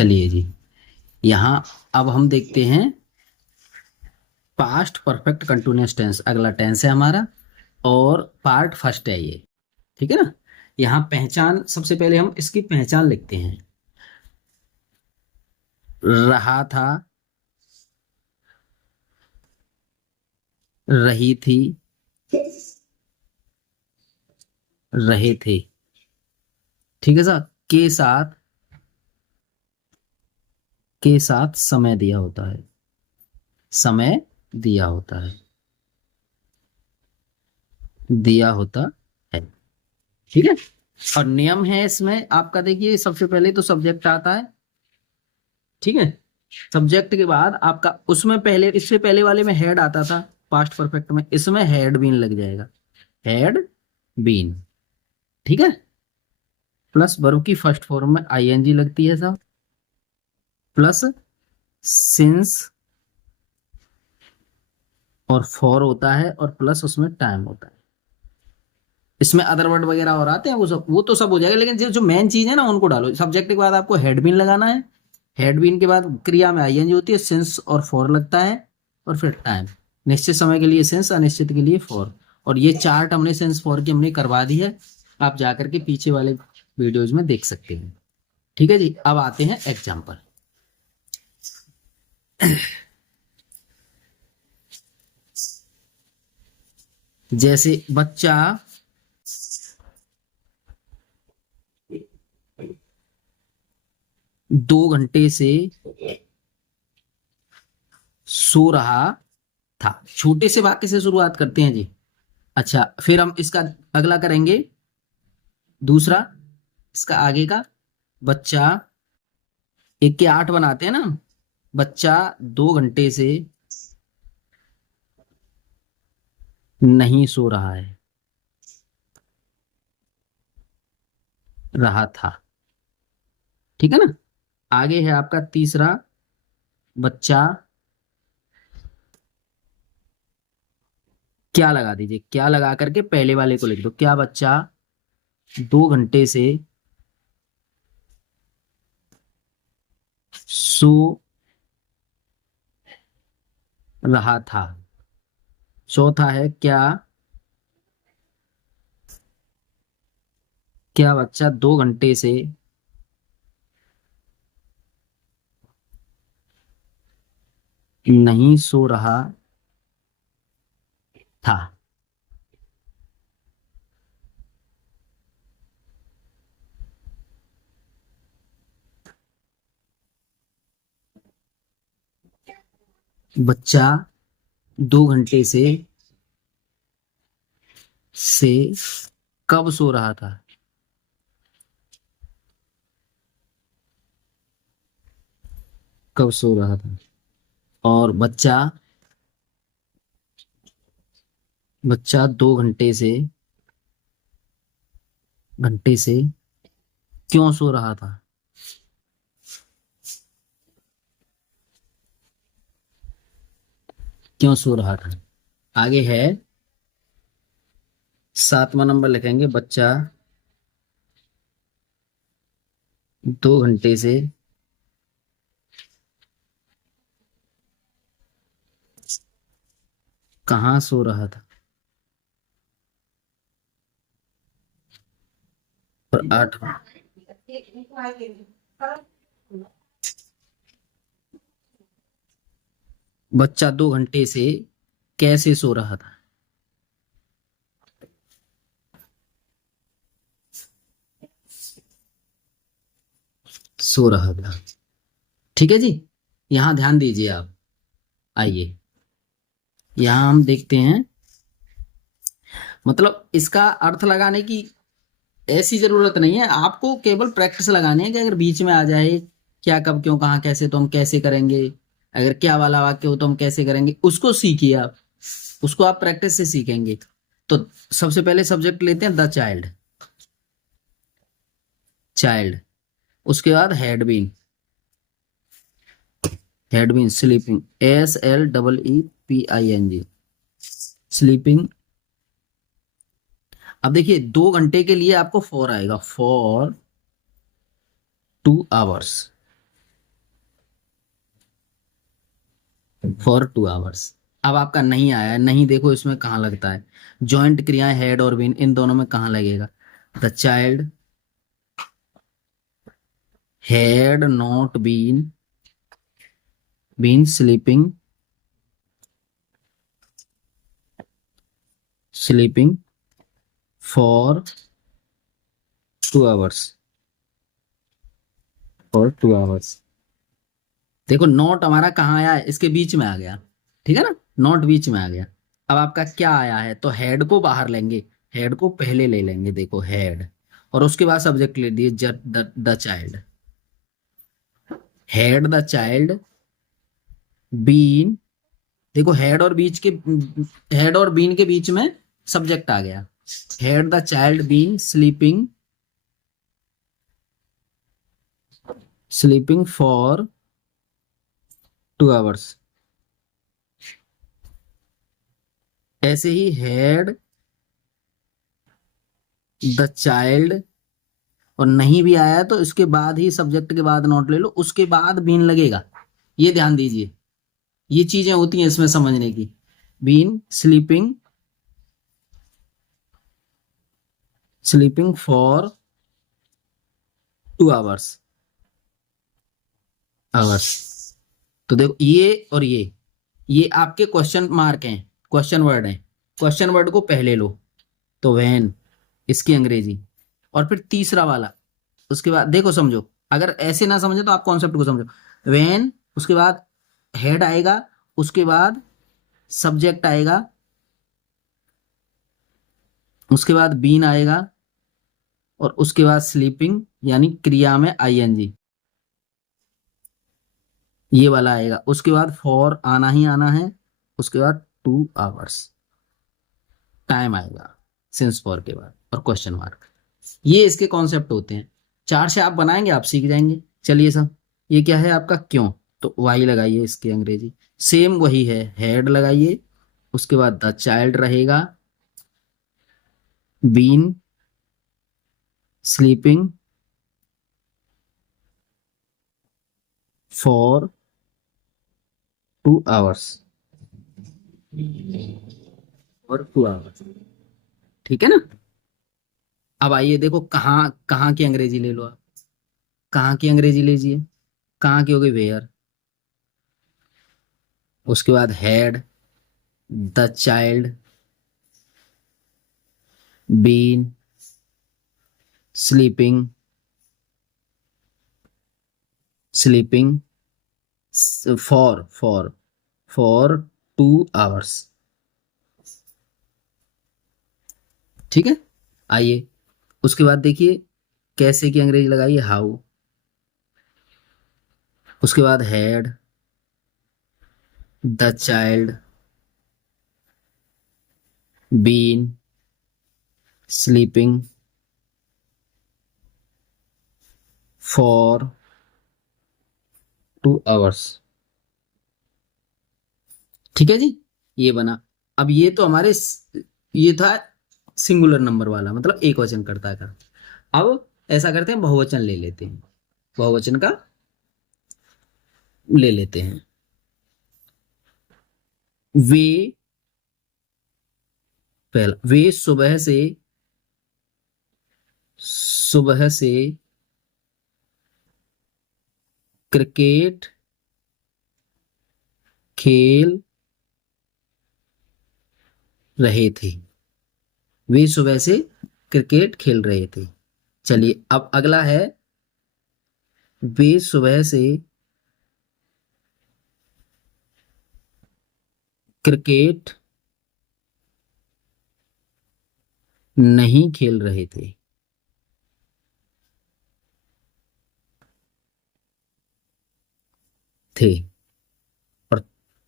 चलिए जी, यहाँ अब हम देखते हैं पास्ट परफेक्ट कंटिन्यूअस टेंस। अगला टेंस है हमारा और पार्ट फर्स्ट है ये, ठीक है ना। यहाँ पहचान, सबसे पहले हम इसकी पहचान लिखते हैं। रहा था, रही थी, रहे थे, ठीक है सर। के साथ समय दिया होता है, समय दिया होता है, दिया होता है, ठीक है। और नियम है इसमें आपका, देखिए सबसे पहले तो सब्जेक्ट आता है, ठीक है। सब्जेक्ट के बाद आपका उसमें पहले, इससे पहले वाले में हेड आता था पास्ट परफेक्ट में, इसमें हेड बीन लग जाएगा, हेड बीन, ठीक है। प्लस वर्ब की फर्स्ट फॉर्म में आईएनजी लगती है साहब, प्लस सिंस और फॉर होता है, और प्लस उसमें टाइम होता है। इसमें अदर वर्ड वगैरह और आते हैं, वो तो सब हो जाएगा, लेकिन जो मेन चीज है ना उनको डालो। सब्जेक्ट के बाद आपको हेड बीन लगाना है, हेड बीन के बाद क्रिया में आईएनजी होती है, सिंस और फॉर लगता है, और फिर टाइम। निश्चित समय के लिए सिंस, अनिश्चित के लिए फॉर। और ये चार्ट हमने सिंस फॉर की हमने करवा दी है, आप जाकर के पीछे वाले वीडियोज में देख सकते हैं, ठीक है जी। अब आते हैं एग्जाम्पल। जैसे बच्चा 2 घंटे से सो रहा था। छोटे से वाक्य से शुरुआत करते हैं जी। अच्छा, फिर हम इसका अगला करेंगे, दूसरा, इसका आगे का। बच्चा, 1 के 8 बनाते हैं ना। बच्चा 2 घंटे से नहीं सो रहा है, रहा था, ठीक है ना। आगे है आपका तीसरा, बच्चा, क्या लगा दीजिए, क्या लगा करके पहले वाले को लिख दो। क्या बच्चा 2 घंटे से सो रहा था। चौथा है क्या, क्या बच्चा 2 घंटे से नहीं सो रहा था। बच्चा 2 घंटे से कब सो रहा था। कब सो रहा था। और बच्चा, बच्चा 2 घंटे से क्यों सो रहा था। क्यों सो रहा था। आगे है 7वां नंबर लिखेंगे, बच्चा 2 घंटे से कहाँ सो रहा था। और 8वां, बच्चा 2 घंटे से कैसे सो रहा था। सो रहा था, ठीक है जी। यहां ध्यान दीजिए आप। आइए यहां हम देखते हैं, मतलब इसका अर्थ लगाने की ऐसी जरूरत नहीं है, आपको केवल प्रैक्टिस लगानी है कि अगर बीच में आ जाए क्या, कब, क्यों, कहाँ, कैसे, तो हम कैसे करेंगे। अगर क्या वाला वाक्य हो तो हम कैसे करेंगे, उसको सीखिए आप। उसको आप प्रैक्टिस से सीखेंगे। तो सबसे पहले सब्जेक्ट लेते हैं द चाइल्ड, चाइल्ड। उसके बाद had been sleeping, SLEEPING, sleeping. अब देखिए 2 घंटे के लिए आपको फॉर आएगा, फॉर 2 hours, फॉर 2 आवर्स। अब आपका नहीं आया है, नहीं देखो इसमें कहाँ लगता है, जॉइंट क्रियाएं हेड और बीन इन दोनों में कहाँ लगेगा। The child had not been sleeping for 2 hours. For 2 hours. देखो नॉट हमारा कहाँ आया है, इसके बीच में आ गया, ठीक है ना, नॉट बीच में आ गया। अब आपका क्या आया है, तो हेड को बाहर लेंगे, हेड को पहले ले लेंगे, देखो हेड, और उसके बाद सब्जेक्ट ले दिए the child. Had the child been, देखो हेड और बीन के बीच में सब्जेक्ट आ गया। Had the child been sleeping for 2 hours. ऐसे ही हैड द चाइल्ड, और नहीं भी आया तो इसके बाद ही सब्जेक्ट के बाद नॉट ले लो, उसके बाद बीन लगेगा। ये ध्यान दीजिए, ये चीजें होती हैं इसमें समझने की। Been sleeping for 2 hours. तो देखो ये और ये आपके क्वेश्चन मार्क हैं, क्वेश्चन वर्ड हैं। क्वेश्चन वर्ड को पहले लो, तो वैन, इसकी अंग्रेजी, और फिर तीसरा वाला, उसके बाद देखो समझो, अगर ऐसे ना समझे तो आप कॉन्सेप्ट को समझो। वैन, उसके बाद हेड आएगा, उसके बाद सब्जेक्ट आएगा, उसके बाद बीन आएगा, और उसके बाद स्लीपिंग यानी क्रिया में आईएनजी, ये वाला आएगा। उसके बाद फॉर आना ही आना है, उसके बाद 2 आवर्स टाइम आएगा सिंस फॉर के बाद, और क्वेश्चन मार्क। ये इसके कॉन्सेप्ट होते हैं। 4 से आप बनाएंगे, आप सीख जाएंगे। चलिए सब, ये क्या है आपका, क्यों, तो वाई लगाइए इसकी अंग्रेजी, सेम वही है, हेड लगाइए, उसके बाद द चाइल्ड रहेगा, बीन स्लीपिंग फॉर 2 आवर्स, और 2 आवर्स, ठीक है ना। अब आइए देखो कहाँ कहाँ की अंग्रेजी ले लो आप, कहाँ की अंग्रेजी लीजिए, कहाँ की होगी, वेयर, उसके बाद had the child been sleeping sleeping for 2 hours, ठीक है। आइए उसके बाद देखिए कैसे की अंग्रेजी लगाइए, हाउ, उसके बाद had the child been sleeping for 2 hours, ठीक है जी, ये बना। अब ये तो ये था सिंगुलर नंबर वाला, मतलब एक वचन करता का। अब ऐसा करते हैं, बहुवचन ले लेते हैं, बहुवचन का ले लेते हैं। वे, पहला, वे सुबह से क्रिकेट खेल रहे थे। वे सुबह से क्रिकेट खेल रहे थे। चलिए अब अगला है, वे सुबह से क्रिकेट नहीं खेल रहे थे। थे। और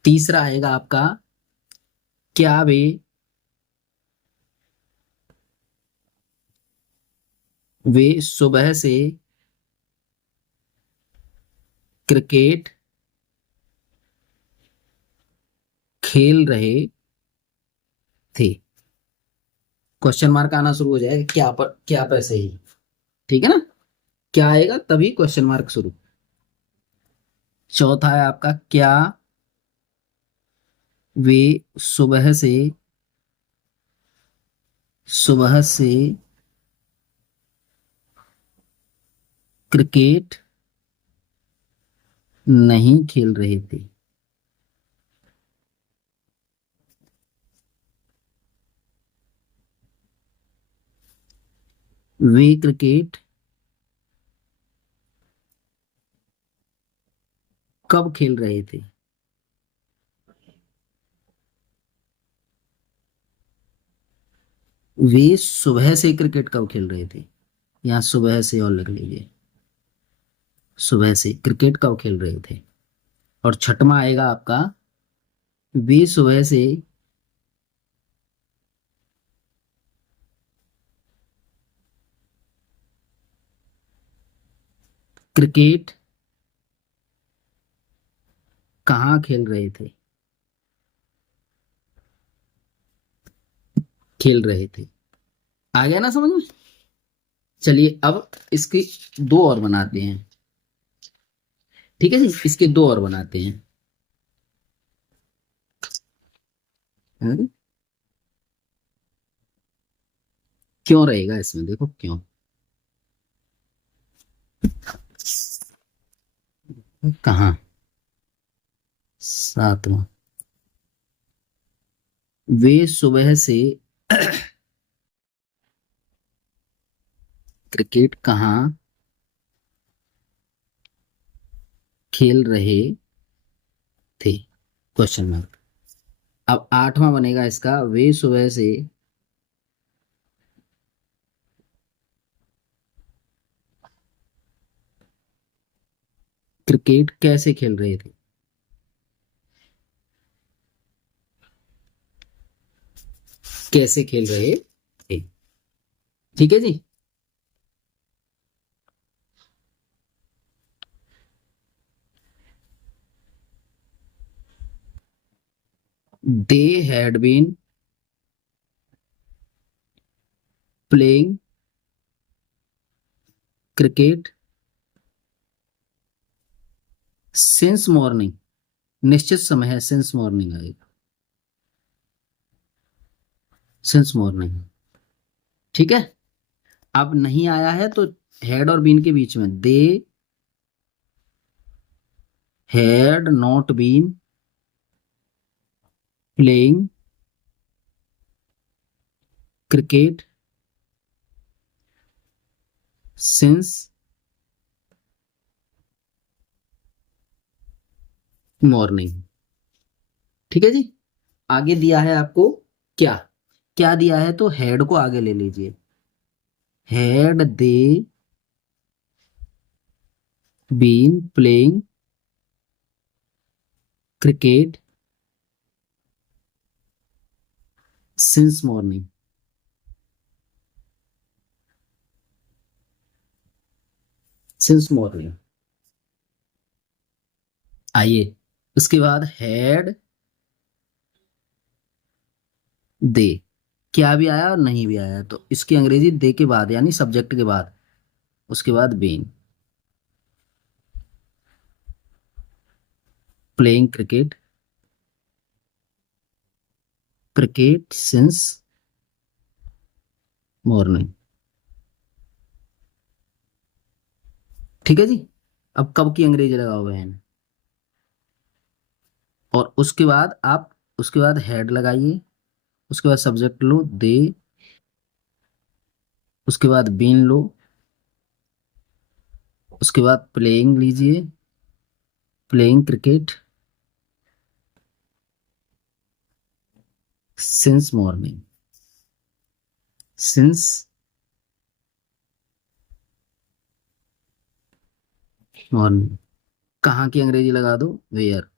तीसरा आएगा आपका, क्या वे सुबह से क्रिकेट खेल रहे थे। क्वेश्चन मार्क आना शुरू हो जाएगा, क्या पर से ही, ठीक है ना, क्या आएगा तभी क्वेश्चन मार्क शुरू। चौथा है आपका, क्या वे सुबह से क्रिकेट नहीं खेल रहे थे। वे क्रिकेट कब खेल रहे थे। वे सुबह से क्रिकेट कब खेल रहे थे। यहाँ सुबह से और लिख लीजिए, सुबह से क्रिकेट कब खेल रहे थे। और छठवां आएगा आपका, वे सुबह से क्रिकेट कहाँ खेल रहे थे। खेल रहे थे। आ गया ना समझ में। चलिए अब इसकी दो और बनाते हैं। ठीक है जी, इसके दो और बनाते हैं। हम्म, क्यों रहेगा इसमें, देखो क्यों। कहाँ, सातवां, वे सुबह से क्रिकेट कहाँ खेल रहे थे, क्वेश्चन मार्क। अब आठवां बनेगा इसका, वे सुबह से क्रिकेट कैसे खेल रहे थे। कैसे खेल रहे थे। ठीक है जी। They had been playing cricket since morning. निश्चित समय है, सिंस मॉर्निंग आएगा, सिंस मॉर्निंग। ठीक है। अब नहीं आया है तो हैड और बीन के बीच में, they had not been playing cricket since morning. ठीक है जी। आगे दिया है आपको क्या, क्या दिया है तो हैड को आगे ले लीजिए। Had they been playing cricket since morning. Since morning. आइए उसके बाद हैड दे, क्या भी आया और नहीं भी आया तो इसकी अंग्रेजी दे के बाद यानी सब्जेक्ट के बाद, उसके बाद been playing cricket cricket since morning. ठीक है जी। अब कब की अंग्रेजी लगाओ बहन। और उसके बाद आप, उसके बाद हेड लगाइए, उसके बाद सब्जेक्ट लो दे, उसके बाद बीन लो, उसके बाद प्लेइंग लीजिए, playing cricket since morning. Since morning. कहाँ की अंग्रेजी लगा दो, वेयर।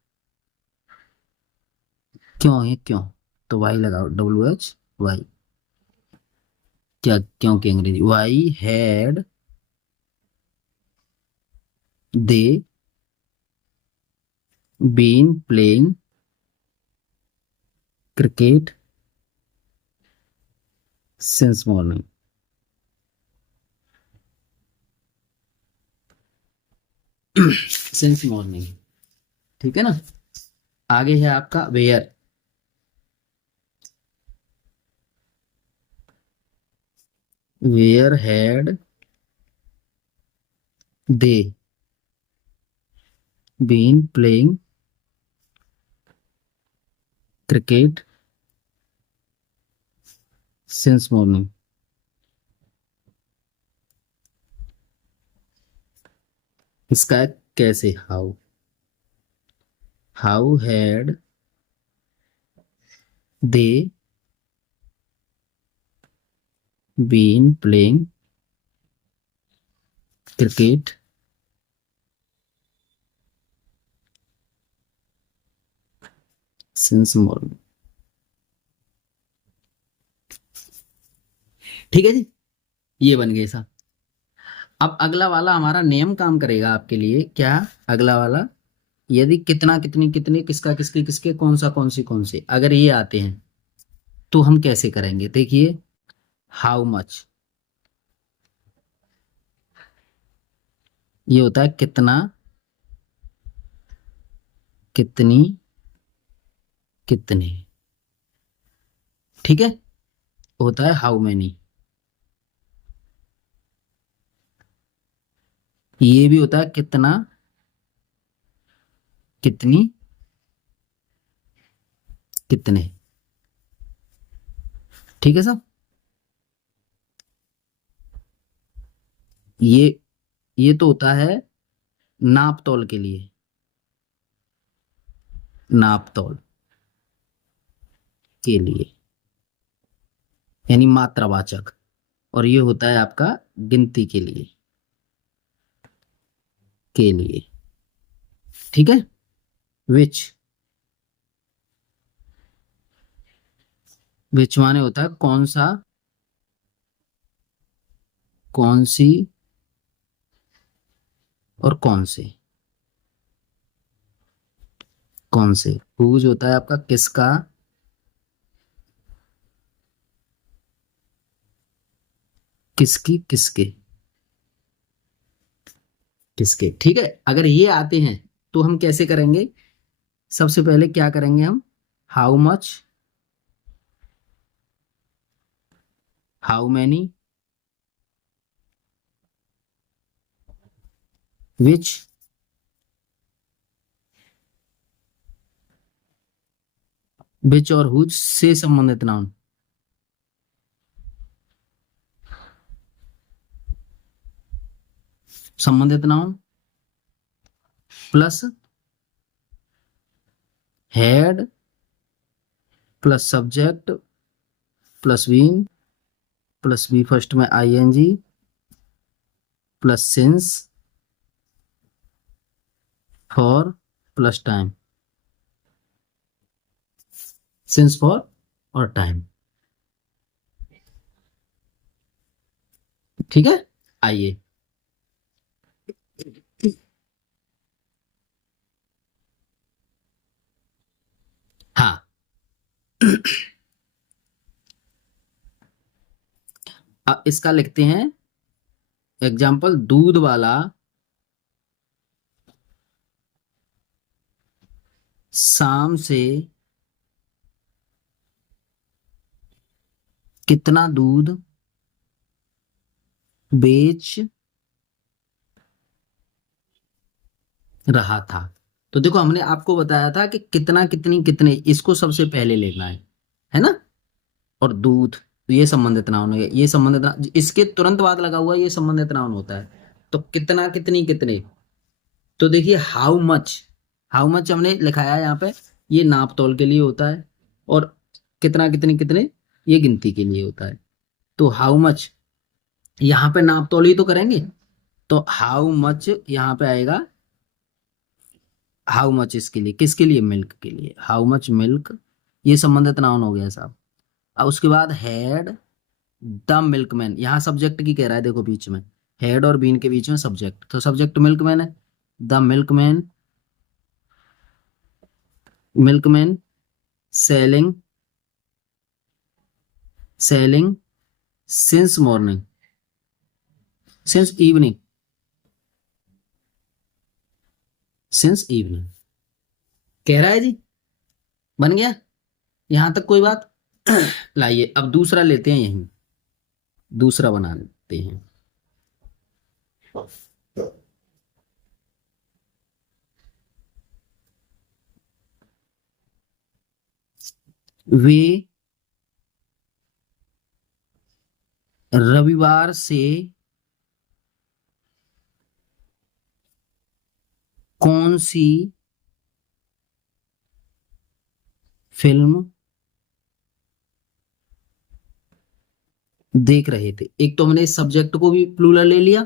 क्यों है क्यों, तो वाई लगाओ, WH वाई। क्या क्यों की अंग्रेजी, why had they been playing cricket since morning. Since morning. ठीक है ना। आगे है आपका where. Where had they been playing cricket since morning. इसका है कैसे, how, how had they been playing cricket since morning. ठीक है जी, ये बन गया साहब। अब अगला वाला हमारा नियम काम करेगा आपके लिए। क्या अगला वाला, यदि कितना कितनी कितने किसका किसके किसके कौन से अगर ये आते हैं तो हम कैसे करेंगे, देखिए। हाउ मच, ये होता है कितना कितनी कितने। ठीक है, होता है हाउ मैनी। ये भी होता है कितना कितनी कितने। ठीक है साहब, ये तो होता है नाप तोल के लिए, नाप तोल के लिए, यानी मात्रावाचक। और ये होता है आपका गिनती के लिए, के लिए। ठीक है, विच, विच माने होता है कौन सा, कौन सी और कौन से, कौन से। हुज होता है आपका किसका, किसकी किसके किसके। ठीक है, अगर ये आते हैं तो हम कैसे करेंगे, सबसे पहले क्या करेंगे हम, how much, how many, which, which और हुज से संबंधित नाउन, संबंधित noun plus had plus subject plus been plus V first में ING plus since for plus time, since for और टाइम। ठीक है, आइए। हाँ, अब इसका लिखते हैं एग्जाम्पल, दूध वाला शाम से कितना दूध बेच रहा था। तो देखो, हमने आपको बताया था कि कितना कितनी कितने, इसको सबसे पहले लेना है ना। और दूध, तो ये संबंधित नाउन है, ये संबंधित नाउन, इसके तुरंत बाद लगा हुआ ये संबंधित नाउन होता है। तो कितना कितनी कितने, तो देखिए हाउ मच, हाउ मच हमने लिखाया है यहाँ पे, ये नाप तोल के लिए होता है। और कितना कितनी कितने, ये गिनती के लिए होता है। तो हाउ मच यहाँ पे नाप तोल ही तो करेंगे, तो हाउ मच यहाँ पे आएगा, हाउ मच इसके लिए, किसके लिए, मिल्क के लिए, हाउ मच मिल्क, ये संबंधित नाउन हो गया साहब। अब उसके बाद हैड द मिल्कमैन, यहाँ सब्जेक्ट की कह रहा है, देखो बीच में हेड और बीन के बीच में सब्जेक्ट, तो सब्जेक्ट मिल्कमैन है। The milkman, milkman selling, selling since morning, since evening, since evening कह रहा है जी। बन गया यहां तक, कोई बात। लाइए अब दूसरा लेते हैं यहीं, दूसरा बना लेते हैं। वे रविवार से कौन सी फिल्म देख रहे थे। एक तो हमने इस सब्जेक्ट को भी प्लूरल ले लिया,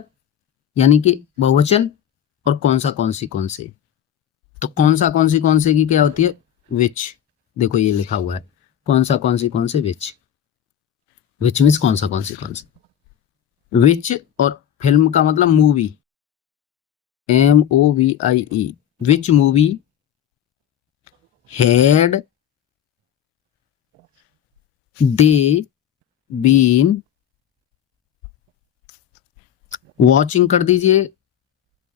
यानी कि बहुवचन, और कौन से। तो कौन से की क्या होती है, विच। देखो ये लिखा हुआ है, कौन से विच। विच मीन्स कौन से। विच और फिल्म का मतलब movie, MOVIE। Which movie had they been watching कर दीजिए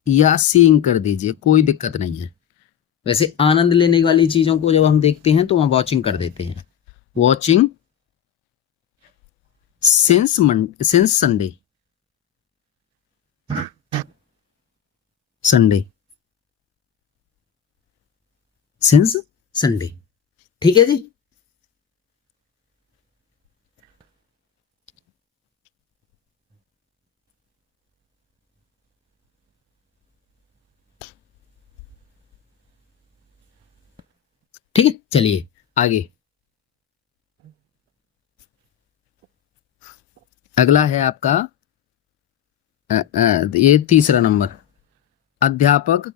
या सीइंग कर दीजिए, कोई दिक्कत नहीं है। वैसे आनंद लेने वाली चीजों को जब हम देखते हैं तो वहां वॉचिंग कर देते हैं। Watching since Sunday, Sunday since Sunday. ठीक है जी। ठीक है, चलिए आगे। अगला है आपका ये तीसरा नंबर। अध्यापक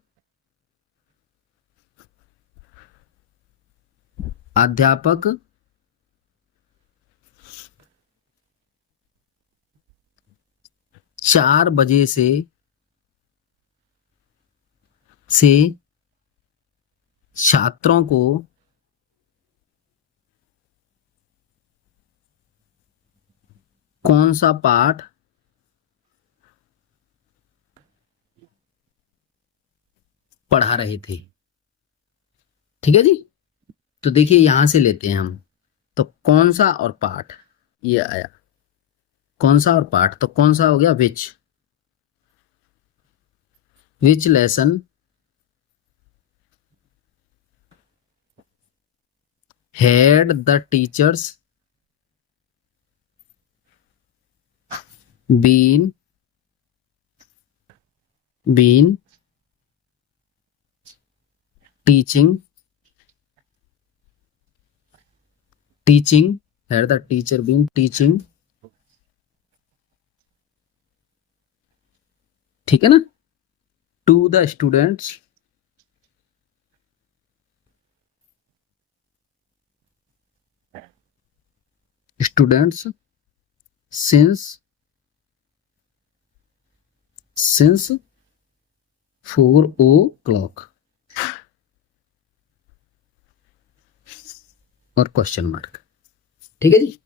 अध्यापक 4 बजे से छात्रों को कौन सा पाठ पढ़ा रहे थे। ठीक है जी। तो देखिए यहां से लेते हैं हम, तो कौन सा और पाठ, ये आया कौन सा और पाठ, तो कौन सा हो गया which lesson had the teachers been been teaching teaching had the teacher been teaching. ठीक है ना, to the students students since since 4 o'clock और क्वेश्चन मार्क। ठीक है जी।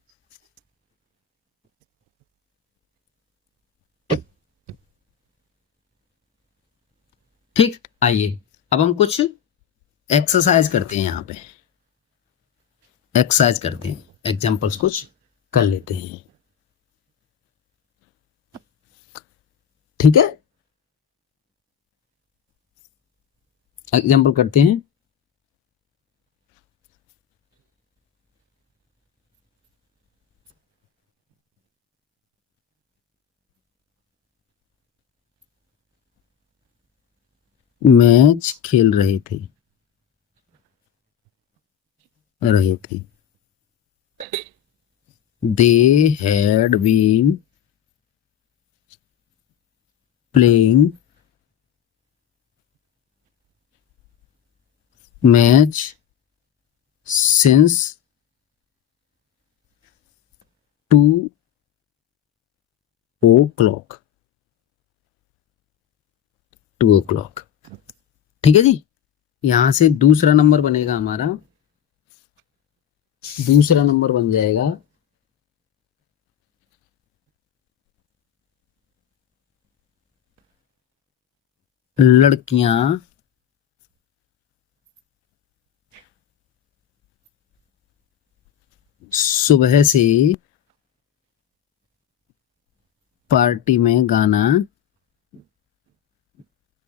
ठीक, आइए अब हम कुछ एक्सरसाइज करते हैं, यहाँ पे एक्सरसाइज करते हैं, एग्जांपल्स कुछ कर लेते हैं। ठीक है, एग्जांपल करते हैं। मैच खेल रहे थे। They had been playing match since 2 o'clock 2 o'clock। ठीक है जी। यहां से दूसरा नंबर बनेगा हमारा, दूसरा नंबर बन जाएगा लड़कियां सुबह से पार्टी में गाना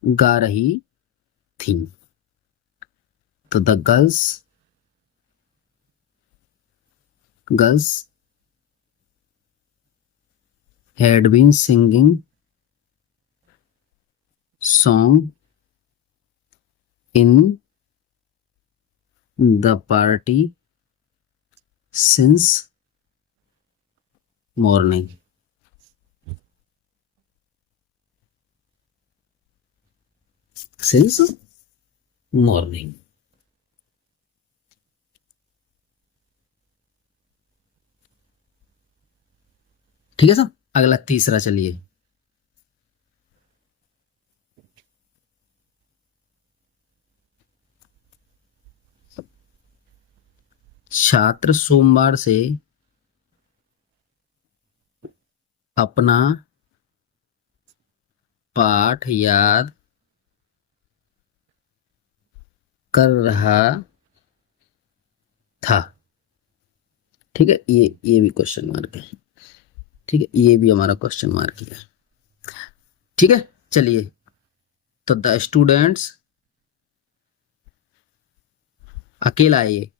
गा रही थी। तो the girls had been singing song in the party since morning. Since morning. ठीक है साहब, अगला तीसरा चलिए। छात्र सोमवार से अपना पाठ याद कर रहा था। ठीक है, ये भी क्वेश्चन मार्क है। ठीक है, ये भी हमारा क्वेश्चन मार्क है। ठीक है, चलिए। तो द स्टूडेंट्स, अकेला है ये,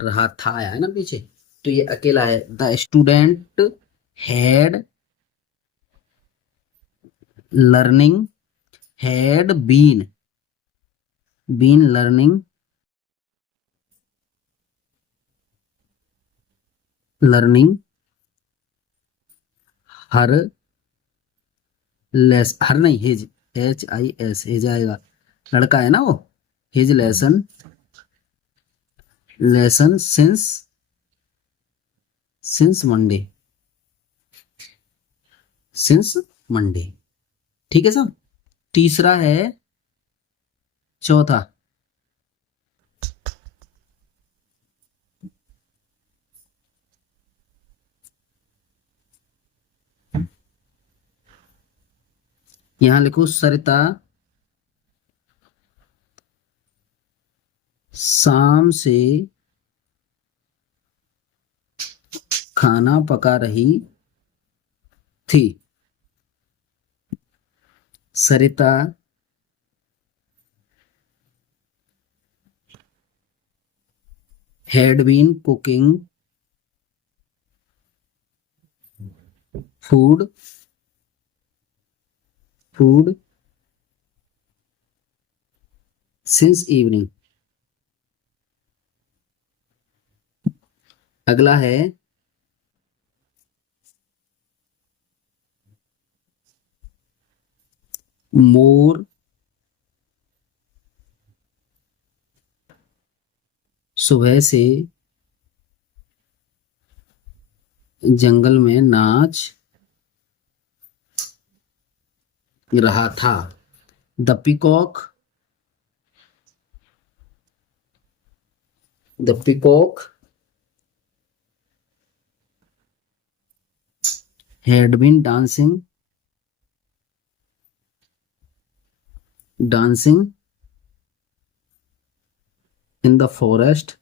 रहा था आया है ना पीछे, तो ये अकेला है। The student had learning, had been learning her her नहीं, हिज, HIS, हिज आएगा, लड़का है ना वो। His lesson since Monday. ठीक है साहब। तीसरा है, चौथा, यहां लिखो सरिता शाम से खाना पका रही थी। सरिता had been cooking food since evening। अगला है मोर सुबह से जंगल में नाच रहा था। The peacock had been dancing in the forest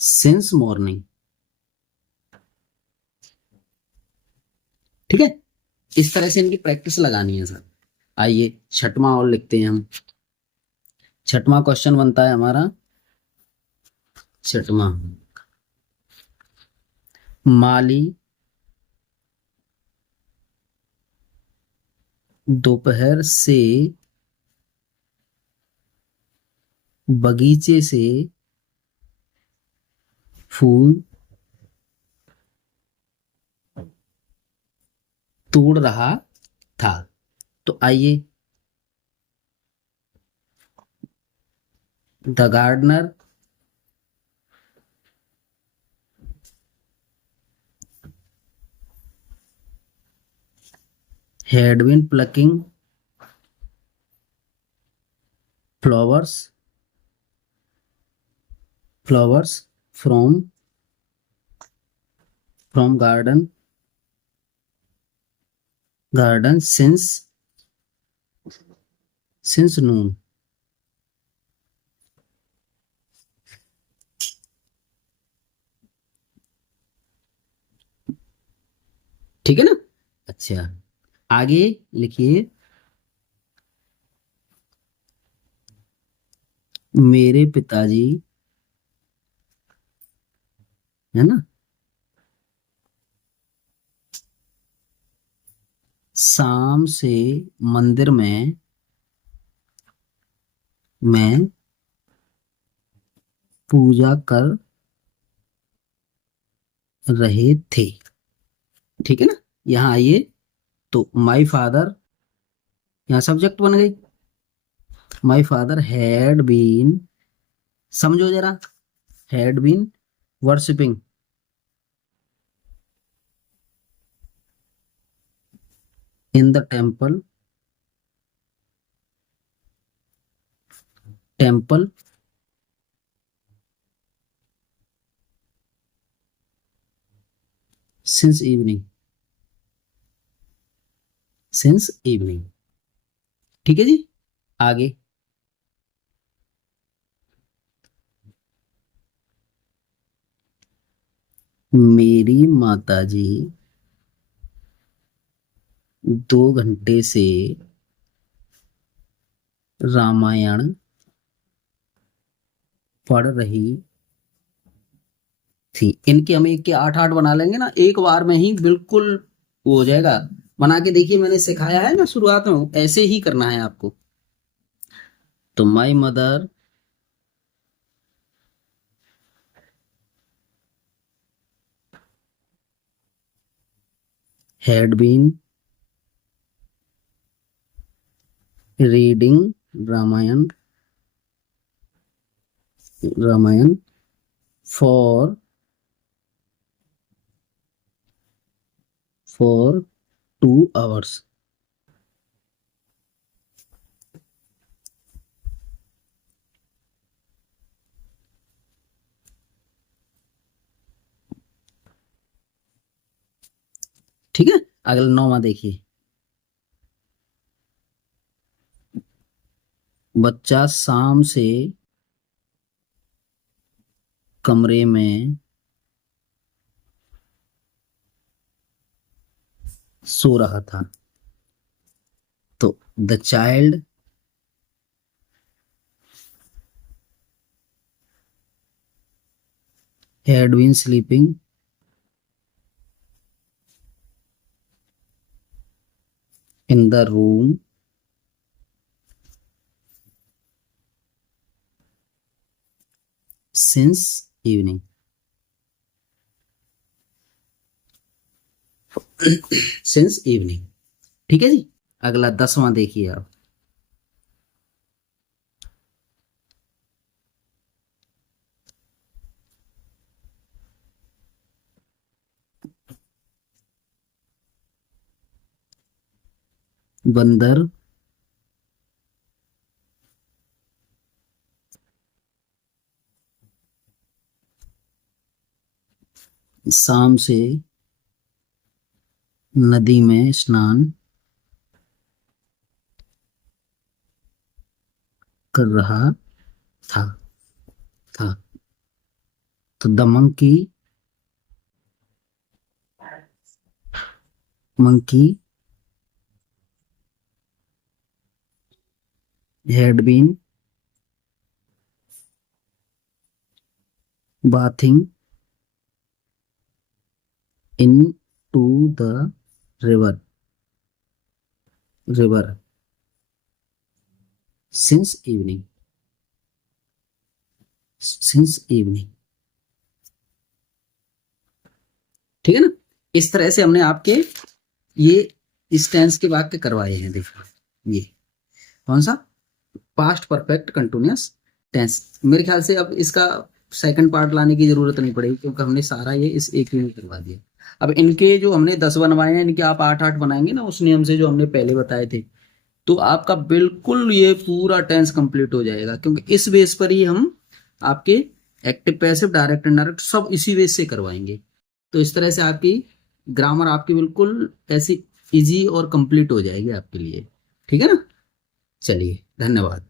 since morning। ठीक है, इस तरह से इनकी प्रैक्टिस लगानी है सर। आइए छठवां और लिखते हैं हम। छठवां क्वेश्चन बनता है हमारा, छठवां, माली दोपहर से बगीचे से फूल तोड़ रहा था। तो आइए, the gardener had been plucking flowers from garden since noon। ठीक है ना। अच्छा, आगे लिखिए, मेरे पिताजी, है ना, शाम से मंदिर में मैं पूजा कर रहे थे। ठीक है ना। यहाँ आइए, तो माई फादर, यहाँ सब्जेक्ट बन गई। माई फादर हैड बीन, समझो जरा, had been worshipping in the temple since evening, since evening. ठीक है जी। आगे, मेरी माताजी 2 घंटे से रामायण पढ़ रही थी। इनके हम एक के 8-8 बना लेंगे ना, एक बार में ही बिल्कुल वो हो जाएगा। बना के देखिए, मैंने सिखाया है ना शुरुआत में, ऐसे ही करना है आपको। तो my mother had been reading Ramayana, Ramayana for 2 hours। ठीक है। अगला 9वां देखिए, बच्चा शाम से कमरे में सो रहा था। तो the child had been sleeping in the room since evening. Since evening. ठीक है जी। अगला 10वां देखिए आप, बंदर शाम से नदी में स्नान कर रहा था था तो the monkey had been bathing into the river since evening, since evening। ठीक है ना। इस तरह से हमने आपके ये इस टेंस के वाक्य करवाए हैं। देखो, ये कौन सा, पास्ट परफेक्ट कंटिन्यूअस टेंस। मेरे ख्याल से अब इसका सेकंड पार्ट लाने की जरूरत नहीं पड़ेगी, क्योंकि हमने सारा ये इस एक ही में करवा दिया। अब इनके जो हमने 10 बनवाए हैं, इनके आप 8-8 बनाएंगे ना उस नियम से जो हमने पहले बताए थे, तो आपका बिल्कुल ये पूरा टेंस कंप्लीट हो जाएगा, क्योंकि इस बेस पर ही हम आपके एक्टिव पैसिव डायरेक्ट इनडायरेक्ट सब इसी बेस से करवाएंगे। तो इस तरह से आपकी ग्रामर आपकी बिल्कुल ऐसी इजी और कंप्लीट हो जाएगी आपके लिए। ठीक है ना। चलिए, धन्यवाद।